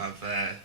have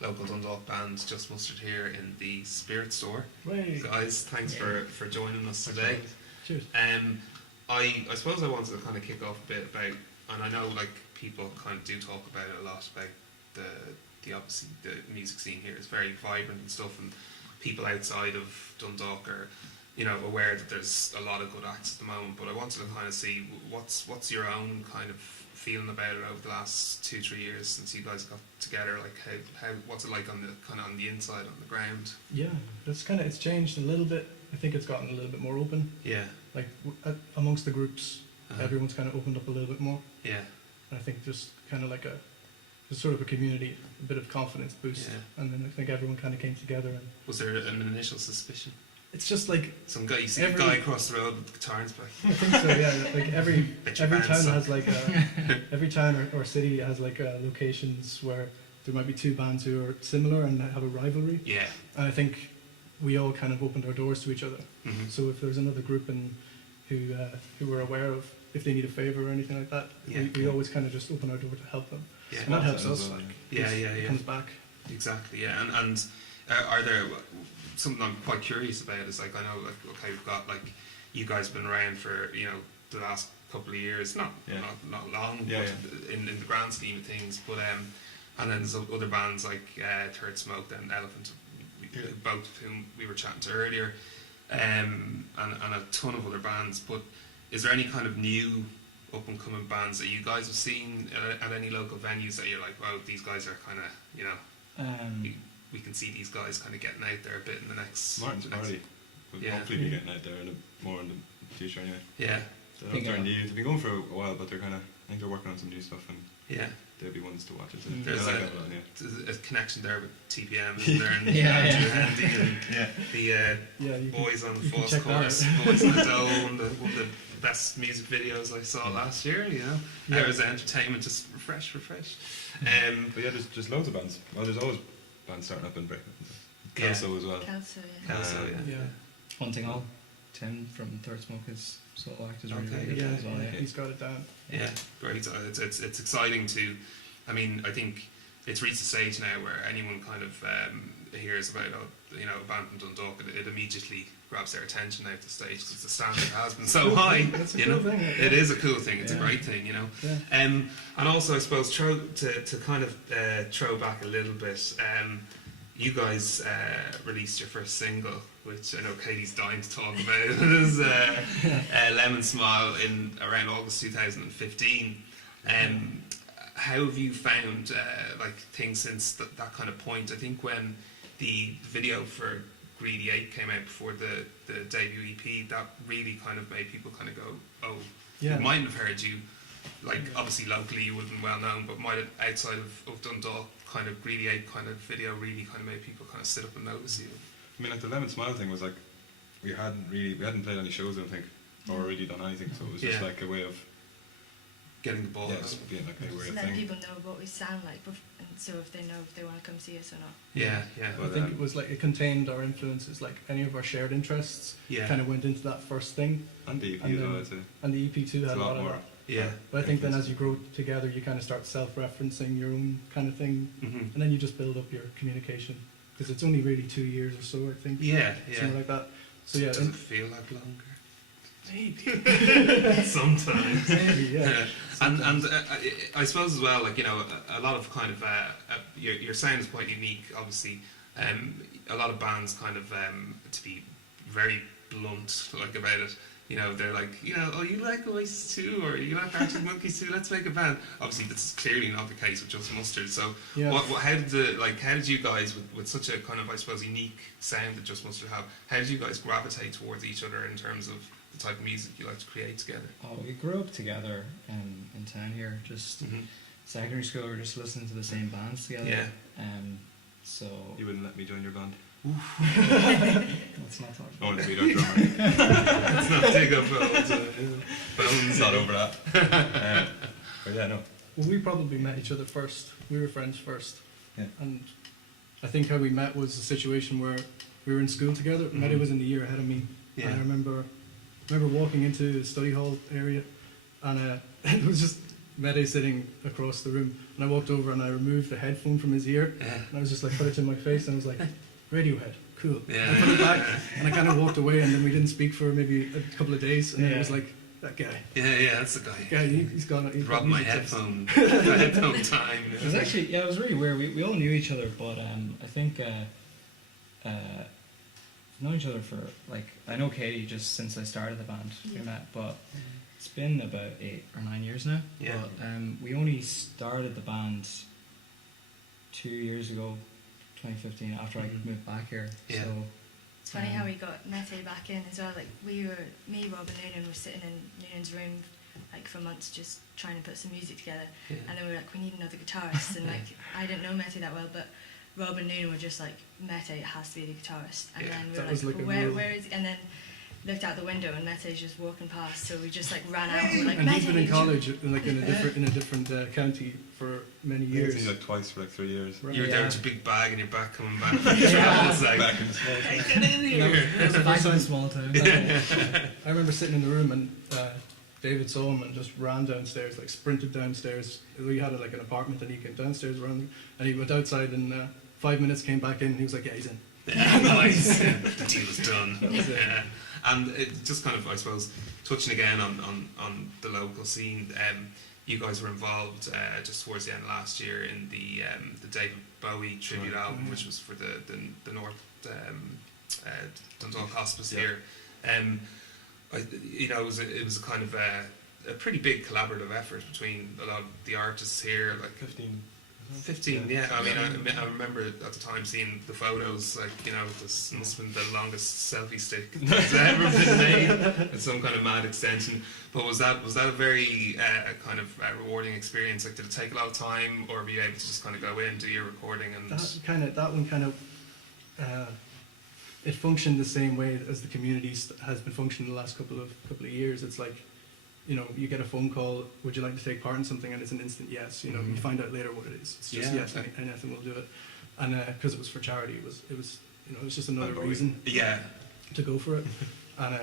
local Dundalk band Just Mustard here in the Spirit Store. Right. Guys, thanks for joining us today. Cheers. I suppose I wanted to kind of kick off a bit about, and I know like people kind of do talk about it a lot, about the obviously the music scene here is very vibrant and stuff, and people outside of Dundalk are, you know, aware that there's a lot of good acts at the moment. But I wanted to kind of see what's your own kind of feeling about it over the last 2-3 years since you guys got together. Like how what's it like on the kind of on the inside, on the ground? Yeah, it's changed a little bit. I think it's gotten a little bit more open. Yeah. Like amongst the groups, everyone's kind of opened up a little bit more. Yeah. And I think just kind of like just sort of a community, a bit of confidence boost. Yeah. And then I think everyone kind of came together. And was there an initial suspicion? It's just like some guy, you see a guy across the road with the guitar in his back. I think so, yeah. Like every town has like every town or city has like locations where there might be two bands who are similar and have a rivalry. Yeah. And I think we all kind of opened our doors to each other. Mm-hmm. So if there's another group who we're aware of, if they need a favour or anything like that, we always kind of just open our door to help them. Yeah. And that helps us. Well. Like, it comes back. Exactly. Yeah. And are there something I'm quite curious about is like I know like okay we've got like you guys have been around for the last couple of years, not long, but in the grand scheme of things. But and then there's other bands like Third Smoke and Elephant, both of whom we were chatting to earlier, and a ton of other bands. But is there any kind of new up and coming bands that you guys have seen at any local venues that you're like, wow, these guys are kind of we can see these guys kind of getting out there a bit in the next. Martin's Party will hopefully be getting out there more in the future anyway. Yeah. They're new. They've been going for a while, but they're kind of, I think they're working on some new stuff, and they'll be ones to watch. There's a connection there with TPM, isn't there? And the Boys on the False Chorus, Boys on the Dome, one of the best music videos I saw last year. There was entertainment, just refresh. But yeah, there's loads of bands. Well, there's always bands starting up in Britain. Kelso as well. Kelso, yeah. One thing all, Tim from Third Smoke is solo act is really good as well. Yeah, he's got it down. Yeah, great. It's exciting to. I mean, I think it's reached a stage now where anyone kind of hears about a band from Dundalk, it immediately grabs their attention out the stage because the standard has been so high. That's a cool thing. It is a cool thing. It's a great thing, Yeah. And also, I suppose, to kind of throw back a little bit. You guys released your first single, which I know Katie's dying to talk about. It is Lemon Smile in around August 2015. How have you found things since that kind of point? I think when the video for Greedy 8 came out before the debut EP, that really kind of made people kind of go, oh, they mightn't have heard you. Like obviously locally you would have been well known, but might have outside of Dundalk, kind of Greedy 8 kind of video really kind of made people kind of sit up and notice you. I mean, like the Lemon Smile thing was like we hadn't played any shows, I don't think, or really done anything, so it was just like a way of getting the ball. Being like a way of letting people know what we sound like, and so if they know if they want to come see us or not. Yeah. But, I think it was like it contained our influences, like any of our shared interests. Kind of went into that first thing. And the EP as well, I'd say. And the EP too had a lot of more. that. Yeah. But I think then as you grow together, you kind of start self-referencing your own kind of thing, and then you just build up your communication because it's only really 2 years or so, I think. Yeah. Something like that. So yeah. Does it feel like longer? Maybe. Sometimes. Maybe, yeah. And I suppose as well, like a lot of kind of your sound is quite unique. Obviously, a lot of bands kind of to be very blunt like about it. They're like, oh, you like Oasis too, or you like Arctic Monkeys too. Let's make a band. Obviously, that's clearly not the case with Just Mustard. So, how did you guys, with such a kind of, I suppose, unique sound that Just Mustard have, how did you guys gravitate towards each other in terms of the type of music you like to create together? Oh, we grew up together in town here. Just secondary school, we were just listening to the same bands together. Yeah. So you wouldn't let me join your band? Let's not talk about it. Be our drummer. Let's not dig up bones. Not over that. But yeah, no. Well, we probably met each other first. We were friends first. Yeah. And I think how we met was a situation where we were in school together. Mehdi was in the year ahead of me. Yeah. And I remember walking into the study hall area, and it was just Mehdi sitting across the room, and I walked over and I removed the headphone from his ear, Yeah. and I was just like, put it to my face, and I was like, Radiohead, cool. Yeah. I put it back, and I kind of walked away, and then we didn't speak for maybe a couple of days, and then it was like, that guy. Yeah, that's the guy. Yeah, he's got. He's Robbed got my music taste. headphone. The headphone time. It was actually, it was really weird. We all knew each other, but I think we've known each other for, like, I know Katie just since I started the band, we Yeah. met, but it's been about 8 or 9 years now. Yeah. But we only started the band 2 years ago, 2015, after I moved back here. Yeah. So It's funny how we got Mete back in as well. Like me, Rob, and Noonan were sitting in Noonan's room like for months just trying to put some music together, Yeah. and then we were like, we need another guitarist, and like I didn't know Mete that well, but Rob and Noonan were just like, Mete has to be the guitarist, and Yeah. then we That were was like, like a where real- is he? And then looked out the window and Mete's just walking past, so we just like ran out and were like, And he's been in Mete! college, like in a different county for many I've years. seen you like twice for like 3 years. Right. You were there Yeah. with your big bag and your back coming back. Yeah. It's like, Back in the small hey, town. get in here. it's a back in a small town. I remember sitting in the room and David saw him and just ran downstairs, like sprinted downstairs. We had like an apartment and he came downstairs around, and he went outside and 5 minutes came back in and he was like, yeah, he's in. Nice. The deal was done. was it. Yeah. And it just kind of, I suppose, touching again on the local scene. You guys were involved just towards the end of last year in the David Bowie tribute Right. album, which was for the North Dundalk Hospice Yeah. here. It was a kind of a pretty big collaborative effort between a lot of the artists here, like 15, yeah. I mean, I remember at the time seeing the photos, like, this must have been the longest selfie stick that's ever been made. It's some kind of mad extension. But was that a very kind of rewarding experience? Like, did it take a lot of time, or were you able to just kind of go in, do your recording, and That one kind of it functioned the same way as the community has been functioning the last couple of years. It's like, you get a phone call, would you like to take part in something, and it's an instant yes. You find out later what it is. It's just Yeah, yes, okay. anything will do it. And because it was for charity, it was just another Bowie. reason yeah, to go for it. And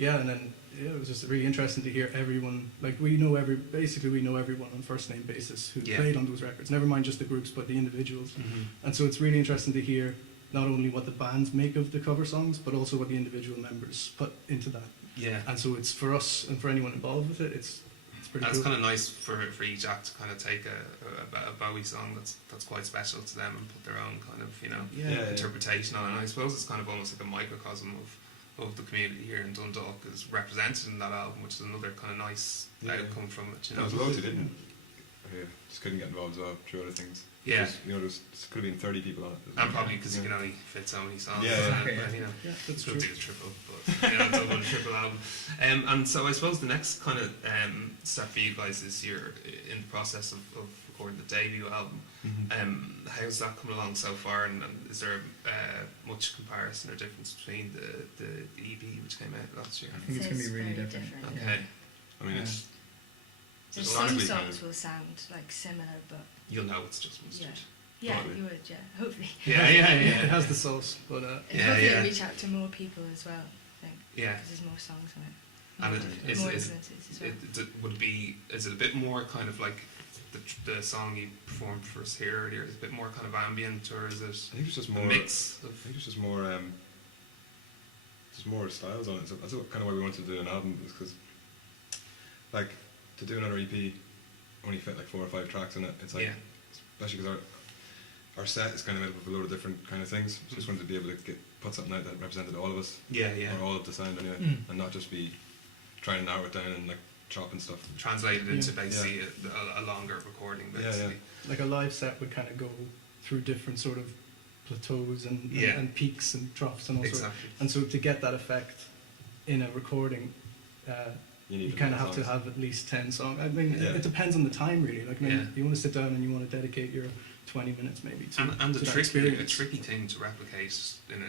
it was just really interesting to hear everyone. Like we know everyone on first name basis who Yeah. played on those records. Never mind just the groups, but the individuals. Mhm. And so it's really interesting to hear not only what the bands make of the cover songs, but also what the individual members put into that. yeah. And so it's for us and for anyone involved with it, it's pretty That's cool. kind of nice for each act to kind of take a Bowie song that's quite special to them and put their own kind of Yeah. interpretation on it. And I suppose it's kind of almost like a microcosm of the community here in Dundalk is represented in that album, which is another kind of nice Yeah. outcome from it. There was loads who didn't. Just couldn't get involved as well through other things. Yeah. There could have been 30 people on it. And probably because you can only fit so many songs. Yeah, on it, yeah. but, Yeah, that's We'll true. do the triple, but double and triple album. And so I suppose the next kind of step for you guys is you're in the process of recording the debut album. Mhm. How's that come along so far, and is there much comparison or difference between the EP which came out last year? I think it's going to be really very different. different. Okay, I mean, it's So It's some honestly songs kind of- will sound like similar, but you'll know it's just mustard. yeah, Probably. you would, yeah, hopefully. Yeah, It has the sauce, but And Yeah, hopefully yeah. reach out to more people as well, I think, yeah. because there's more songs on it. And More it- different- is- more is- influences as well. Would it be? Is it a bit more kind of like the song you performed for us here earlier? Is it a bit more kind of ambient, or is it I think it's just a more. mix I of? think it's just more. Just more styles on it. So that's kind of why we wanted to do an album, is because, like, to do another EP, only fit like 4 or 5 tracks in it. It's like, Yeah. especially because our set is kind of made up of a load of different kind of things. So just wanted to be able to put something out that represented all of us, Yeah, yeah. or all of the sound anyway, and not just be trying to narrow it down and like chopping stuff. Translated into Yeah. basically a longer recording, Yeah, yeah. basically. like a live set would kind of go through different sort of plateaus and Yeah. peaks and troughs and all sorts. Exactly. And so to get that effect in a recording, you the kind of have to songs. have at least 10 songs. I mean, Yeah. it depends on the time really. Like, I mean, Yeah. you want to sit down and you want to dedicate your 20 minutes maybe to, And to a that tricky experience. thing to replicate in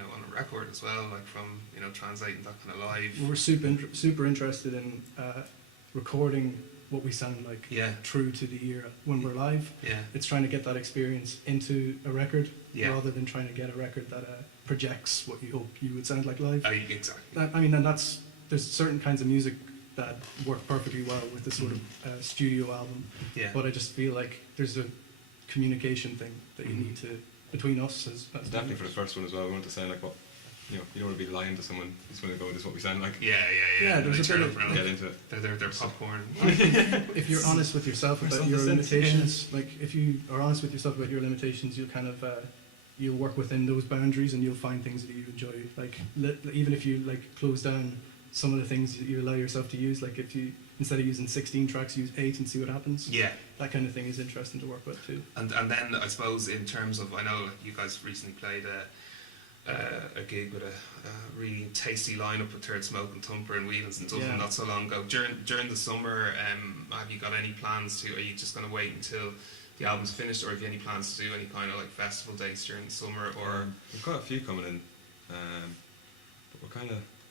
on a record as well, like from translating that kind of live. We're super interested in recording what we sound like Yeah, true to the ear when we're live. yeah, It's trying to get that experience into a record yeah. rather than trying to get a record that projects what you hope you would sound like live. Exactly. I mean, and there's certain kinds of music that work perfectly well with the sort of studio album. Yeah. But I just feel like there's a communication thing that you Mhm. need to between us as Definitely for the first one as well. We want to sound like what, you know, you don't want to be lying to someone who's going to go, this is what we sound like. Yeah. Yeah, there's They a turn bit up of- and Get into it. they're popcorn. if you're honest with yourself about your limitations, like if you are honest with yourself about your limitations, you'll kind of you'll work within those boundaries and you'll find things that you enjoy. Like even if you like close down some of the things that you allow yourself to use, like if you instead of using 16 tracks, use 8 and see what happens. Yeah. That kind of thing is interesting to work with too. And then I suppose in terms of, I know you guys recently played a gig with a really tasty lineup with Third Smoke and Thumper and Whelan's in Dublin Yeah. not so long ago. During the summer, have you got any plans to? Are you just going to wait until the album's finished, or have you any plans to do any kind of like festival dates during the summer? Or We've got a few coming in, but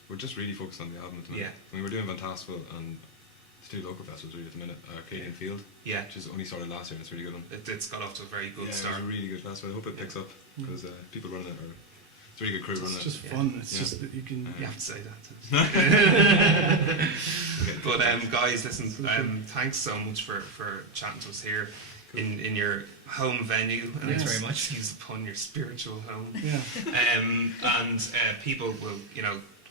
we're just really focused on the album at the minute. Yeah. I mean, we're doing Fantastical and two local festivals really at the minute. Arcadian Field, yeah, which is only started last year, and it's a really good one. it's got off to a very good Yeah, start. it's a really good festival. I hope it picks up because people running it are. It's a really good crew running It's it. just Yeah. fun. It's Yeah. just that you can. You have to say that. But guys, listen, thanks so much for chatting to us here in your home venue. And Thanks very much. Excuse the pun, your spiritual home. Yeah. And people will,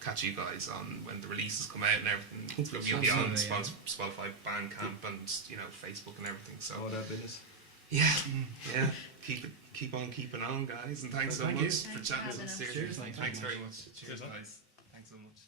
catch you guys on when the releases come out and everything. Hopefully You'll be on Absolutely, Spotify, Bandcamp, and Facebook and everything. So All that business. yeah. Keep on keeping on, guys. And thanks so Thank much you. for Thanks chatting for to us. having us. Seriously. Cheers, Thanks very much. much. Cheers, Cheers, man. guys. Thanks so much.